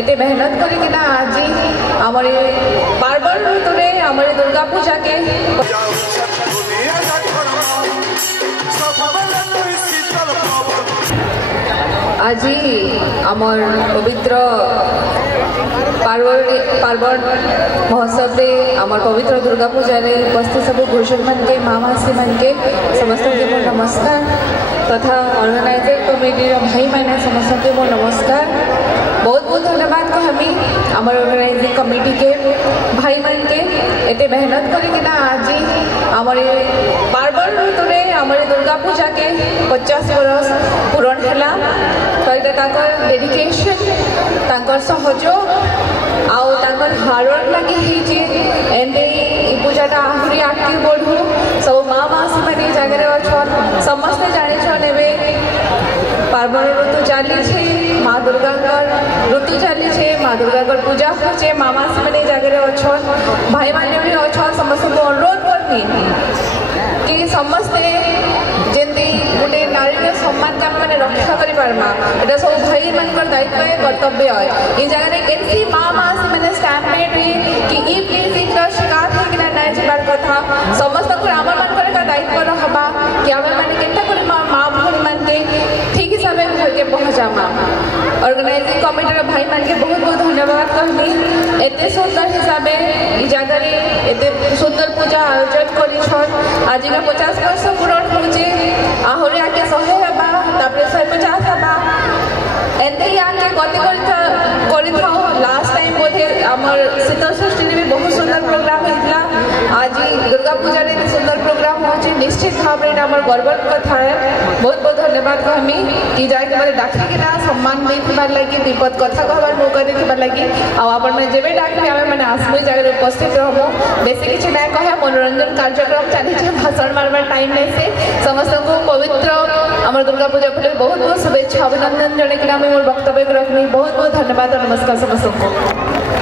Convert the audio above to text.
एते मेहनत करिकिना आज आमर पार्वण ऋतुरे आमर दुर्गा पूजा के आज आमर पवित्र पार्वण महोत्सव रे आमर पवित्र दुर्गा पूजा रे उपस्थित सब गुरुजन मन के माँ मासी मन के समस्त के मोर नमस्कार तथा ऑर्गेनाइजर कमिटी भाई मैंने समस्त के मोर नमस्कार बहुत बहुत धन्यवाद कहमी आमर ऑर्गेनाइजिंग कमिटी के भाई मन के एते मेहनत करिकिना आज आमर पार्वण ऋतुरे आमर दुर्गा पूजा के 50 वर्ष पूरण हैला तो एटा डेडिकेशन तांकर सहयोग आउ तांकर हार्डवर्क लगी ही एंडे पूजाटा आहरी आगे बढ़ू सब माँ मासी मैंने जगह अच्छन समस्ते जान ए पार्वण ऋतु चली माँ दुर्गा ऋतु चली माँ दुर्गा पूजा होचे माँ मासी मैंने जगह अच्छन भाई मैंने भी अच्छन समस्त को अनुरोध करनी कि समस्ते जमी गोटे नारी सम्मान का मैंने रक्षा कर पार्मा सब भाई मान दायित्व कर्तव्य है ये जगह केमती माँ मासी मैंने स्टैम्पेड कि ई प्लीजिंग शिकार होना नाई जाबार कथा समस्त को आम मान दायित्व रहा कि आम मैंने के माँ भूल मान के ठीक हिसाब से घर के पहुँचामा ऑर्गेनाइजिंग कमिटी भाई मान के बहुत बहुत धन्यवाद कहमी एत सुंदर हिसाब से जगह एत सुंदर पूजा आयोजन कर आज का 50 वर्ष पूरण होचे आहरी आगे 100 हेबा तापरे 150 हेबा एंते आगे गति लास्ट टाइम बोधे आमर शीतल षष्ठी भी बहुत सुंदर प्रोग्राम होता आज दुर्गा पूजा रे सुंदर प्रोग्राम होचे निश्चित भाव में आमर गर्व कथा है बहुत बहुत धन्यवाद कहमी कि जाके मते डाकिना सम्मान देथिबार लागि विपद कथा कहबार मौका देथिबार लागि आ आपण में जेबे डाकबे आमे माने आसमु जगह उपस्थित रहबो बेसी किछ ना कहे मनोरंजन कार्यक्रम चली छे भाषण मारबार टाइम नै से समस्त को पवित्र आमर दुर्गा पूजा पर बहुत बहुत शुभेच्छा अभिनंदन जने कि आमे मोर वक्तव्य रखनी बहुत बहुत धन्यवाद और नमस्कार समस्त को